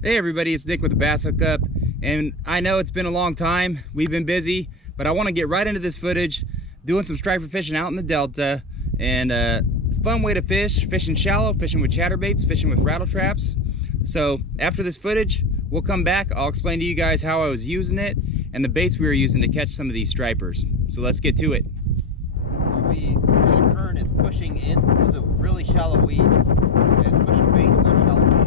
Hey everybody, it's Nick with the Bass Hookup, and I know it's been a long time, we've been busy, but I want to get right into this footage, doing some striper fishing out in the Delta, and fun way to fish, fishing shallow, fishing with chatterbaits, fishing with rattle traps. So after this footage, we'll come back, I'll explain to you guys how I was using it, and the baits we were using to catch some of these stripers. So let's get to it. The current is pushing into the really shallow weeds. It's pushing bait in those shallow weeds.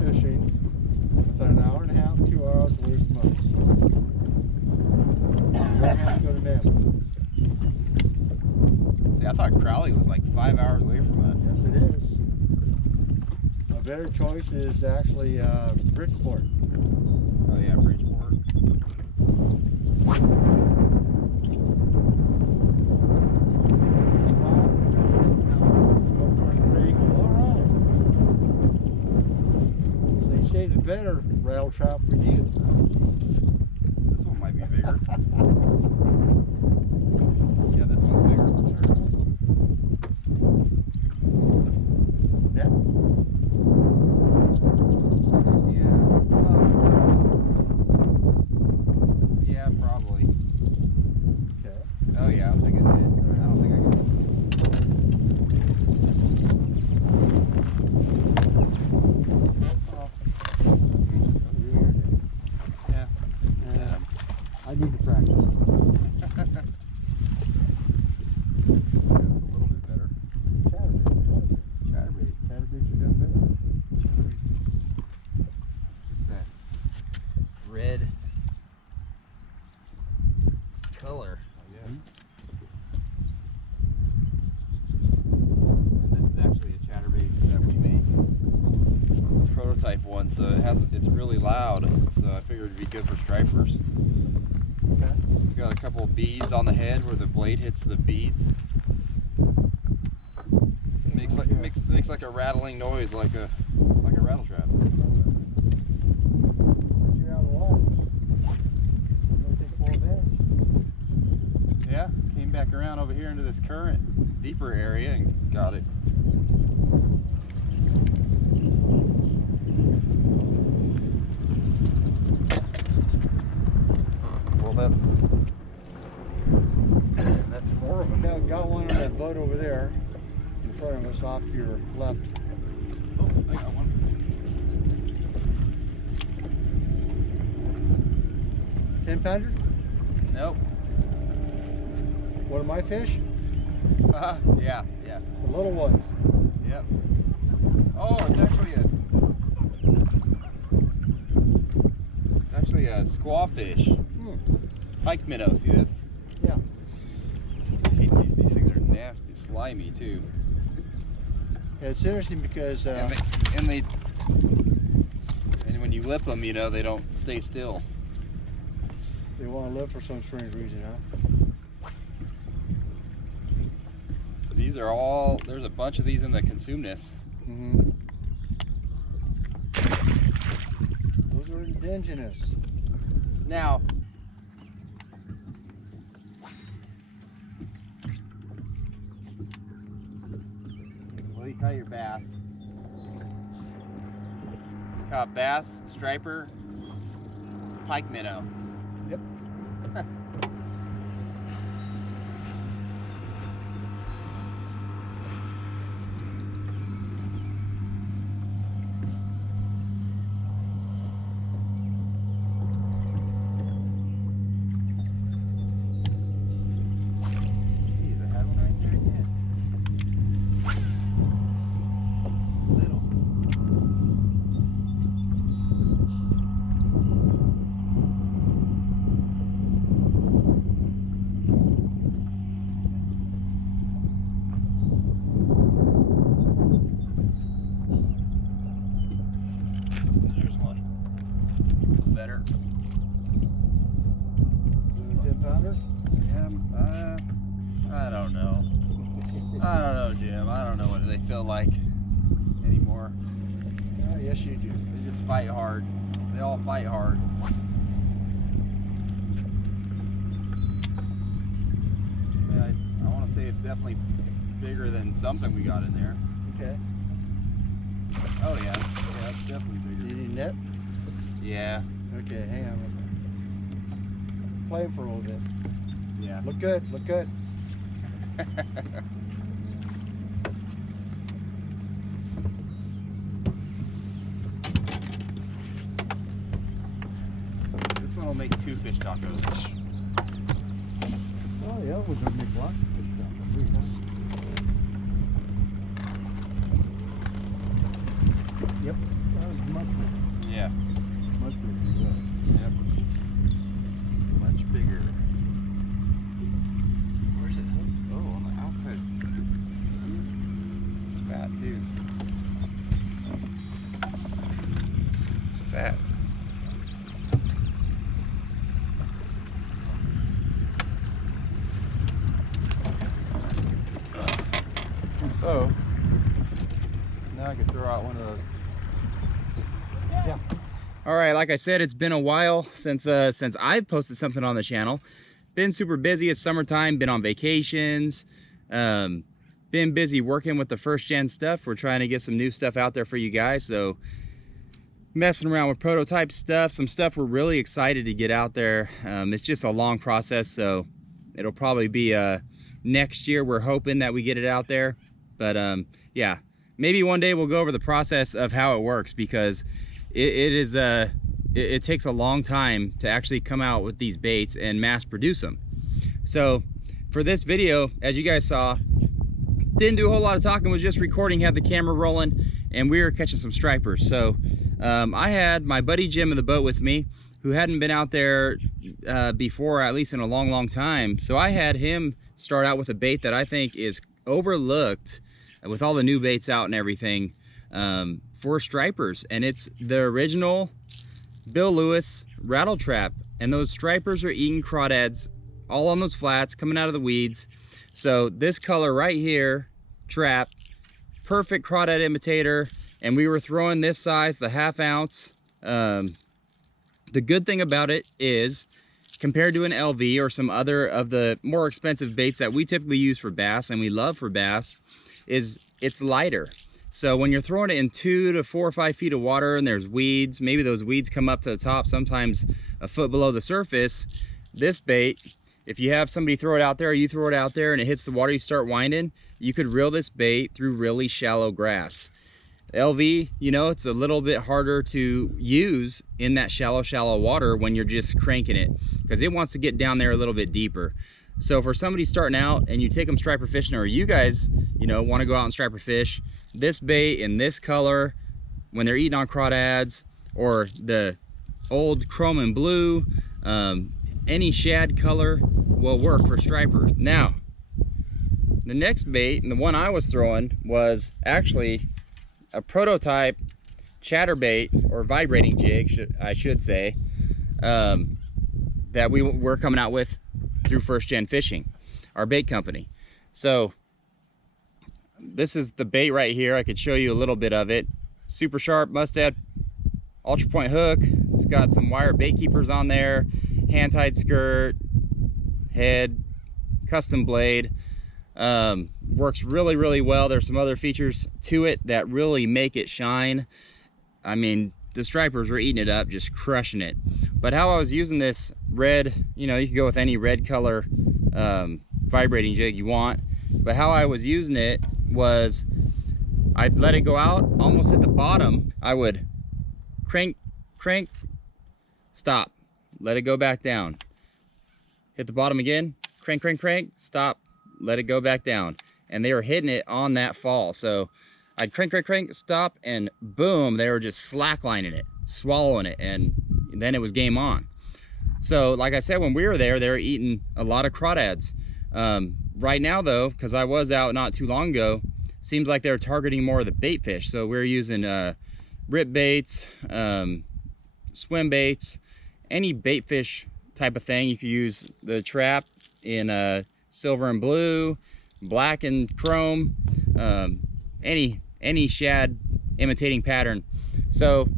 fishing within an hour and a half, 2 hours away from us. You don't have to go to Mammoth. See, I thought Crowley was like 5 hours away from us. Yes, it is. A better choice is actually Bridgeport. Oh yeah, Bridgeport. So you say the better rattle trap for you. This one might be bigger. Yeah, this one's bigger. Yeah. Yeah, probably. Okay. Oh yeah, I'm thinking it. I don't think I can. Yeah. I need to practice. That's a little bit better. Chatterbait. Chatterbait should have better. Just that red color. Oh, yeah. And this is actually a chatterbait that we make. It's a prototype one, so it's really loud. So I figured it'd be good for stripers. Okay. It's got a couple of beads on the head where the blade hits the beads. Makes like a rattling noise, like a rattle trap. You're out of the water. Gonna take full advantage. Yeah, came back around over here into this current, deeper area and got it. Well, that's 4 of them. Now got one on that boat over there in front of us off to your left. Oh, I got one. 10-pounder? Nope. One of my fish? Yeah. The little ones. Yep. Oh, it's actually a squawfish. Pike minnow, see this? Yeah. These things are nasty, slimy too. Yeah, it's interesting because And when you lip them, you know, they don't stay still. they want to live for some strange reason, huh? These are all, there's a bunch of these in the consumeness. Mm-hmm. Those are indigenous. Now, what do you call your bass? Bass, striper, pike minnow. Yep. Jeez, I had one right there again. Little. There's one. It's better. Is it a 10-pounder? I don't know. I don't know, Jim. I don't know what they feel like anymore. Yes, you do. They just fight hard. They all fight hard. I want to say it's definitely bigger than something we got in there. Okay. Oh yeah, yeah, it's definitely Do you bigger. need net? Yeah, Okay, hang on. Play him for a little bit. yeah. Look good, look good. This one will make 2 fish tacos. Oh yeah, we're gonna make lots of fish tacos. Yep. That was much So now I can throw out one of those. Yeah. All right, like I said, it's been a while since I've posted something on the channel. Been super busy. It's summertime. Been on vacations. Been busy working with the first gen stuff. We're trying to get some new stuff out there for you guys. So messing around with prototype stuff, some stuff we're really excited to get out there. It's just a long process, so it'll probably be next year. We're hoping that we get it out there, but yeah, maybe one day we'll go over the process of how it works, because it takes a long time to actually come out with these baits and mass produce them. So for this video, as you guys saw, didn't do a whole lot of talking, was just recording, had the camera rolling, and we were catching some stripers. So I had my buddy Jim in the boat with me, who hadn't been out there before, at least in a long time. So I had him start out with a bait that I think is overlooked with all the new baits out and everything for stripers, and it's the original Bill Lewis rattle trap. And those stripers are eating crawdads all on those flats coming out of the weeds. So this color right here, trap, perfect crawdad imitator. And we were throwing this size, the 1/2 ounce. The good thing about it is, compared to an LV or some other of the more expensive baits that we typically use for bass, and we love for bass, is it's lighter. So when you're throwing it in 2 to 4 or 5 feet of water and there's weeds, maybe those weeds come up to the top, sometimes a foot below the surface, this bait, if you have somebody throw it out there, or you throw it out there and it hits the water, you start winding, you could reel this bait through really shallow grass. LV, you know, it's a little bit harder to use in that shallow water when you're just cranking it, because it wants to get down there a little bit deeper. So for somebody starting out and you take them striper fishing, or you guys, you know, want to go out and striper fish, this bait in this color, when they're eating on crawdads, or the old chrome and blue, any shad color will work for stripers. Now, the next bait, and the one I was throwing, was actually a prototype chatterbait, or vibrating jig, I should say, that we're coming out with through First Gen Fishing, our bait company. So this is the bait right here. I could show you a little bit of it. Super sharp mustad ultra point hook. It's got some wire bait keepers on there, hand tied skirt, head, custom blade. Works really well. There's some other features to it that really make it shine. I mean, the stripers were eating it up, just crushing it. But how I was using this red, you know, you could go with any red color vibrating jig you want, but how I was using it was, I'd let it go out, almost hit the bottom, I would crank, stop, let it go back down, hit the bottom again, crank, stop, let it go back down. And they were hitting it on that fall. So I'd crank, stop, and boom, they were just slacklining it, swallowing it, and then it was game on. So like I said, when we were there, they were eating a lot of crawdads. Right now though, because I was out not too long ago, seems like they're targeting more of the bait fish. So we're using rip baits, swim baits, any bait fish type of thing. You could use the trap in silver and blue, black and chrome, any shad imitating pattern. So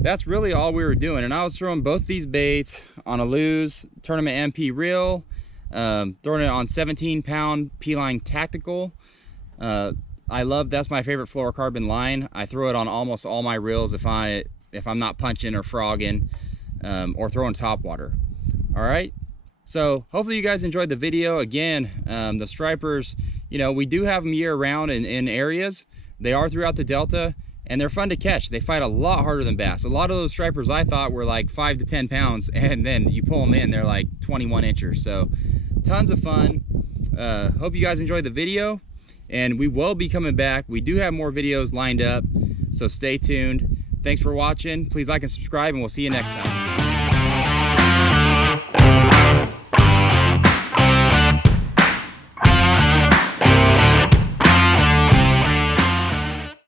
that's really all we were doing. And I was throwing both these baits on a Lew's Tournament MP reel, throwing it on 17-pound P-line tactical. That's my favorite fluorocarbon line. I throw it on almost all my reels if I'm not punching or frogging, or throwing topwater. All right. So hopefully you guys enjoyed the video. Again, the stripers, you know, we do have them year round in areas. They are throughout the Delta, and they're fun to catch. They fight a lot harder than bass. A lot of those stripers I thought were like 5 to 10 pounds, and then you pull them in, they're like 21 inchers. So tons of fun. Hope you guys enjoyed the video, and we will be coming back. We do have more videos lined up, so stay tuned. Thanks for watching. Please like and subscribe, and we'll see you next time.